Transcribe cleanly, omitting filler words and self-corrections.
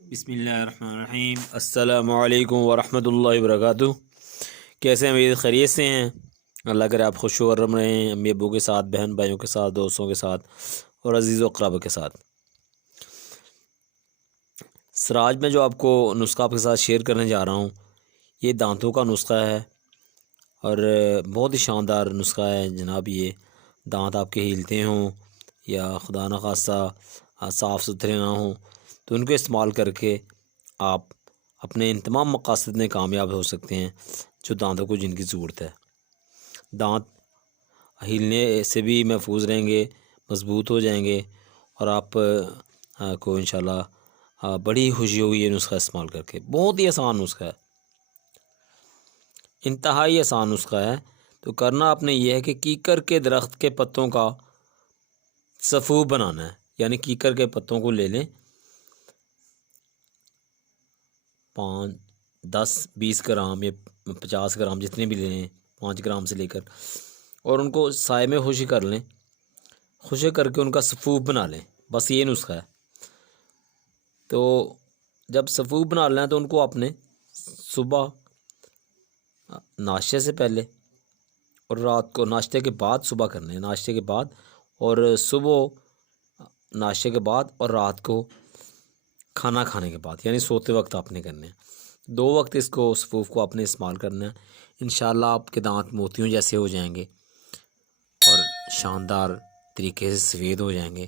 بسم اللہ الرحمن الرحیم۔ السلام علیکم ورحمۃ اللہ وبرکاتہ۔ کیسے ہیں امید خیریت سے ہیں؟ اللہ کرے آپ خوش و رم رہیں، امی ابو کے ساتھ، بہن بھائیوں کے ساتھ، دوستوں کے ساتھ اور عزیز و اقربا کے ساتھ۔ سراج میں جو آپ کو نسخہ آپ کے ساتھ شیئر کرنے جا رہا ہوں، یہ دانتوں کا نسخہ ہے اور بہت ہی شاندار نسخہ ہے جناب۔ یہ دانت آپ کے ہلتے ہوں یا خدا نخواستہ صاف ستھرے نہ ہوں تو ان کو استعمال کر کے آپ اپنے ان تمام مقاصد میں کامیاب ہو سکتے ہیں جو دانتوں کو جن کی ضرورت ہے۔ دانت ہلنے سے بھی محفوظ رہیں گے، مضبوط ہو جائیں گے اور آپ کو انشاءاللہ بڑی خوشی ہوگی یہ نسخہ استعمال کر کے۔ بہت ہی آسان نسخہ ہے، انتہائی آسان نسخہ ہے۔ تو کرنا آپ نے یہ ہے کہ کیکر کے درخت کے پتوں کا سفوف بنانا ہے، یعنی کیکر کے پتوں کو لے لیں، 10-20 گرام یا 50 گرام جتنے بھی لیں، 5 گرام سے لے کر، اور ان کو سائے میں خشک کر لیں، خشک کر کے ان کا سفوف بنا لیں۔ بس یہ نسخہ ہے۔ تو جب سفوف بنا لیں تو ان کو آپ نے صبح ناشتے سے پہلے اور رات کو ناشتے کے بعد صبح کرنے ہیں، ناشتے کے بعد اور صبح ناشتے کے بعد اور رات کو کھانا کھانے کے بعد، یعنی سوتے وقت آپ نے کرنے ہیں۔ 2 وقت اس کو سفوف کو آپ نے استعمال کرنا ہے۔ انشاءاللہ آپ کے دانت موتیوں جیسے ہو جائیں گے اور شاندار طریقے سے سفید ہو جائیں گے۔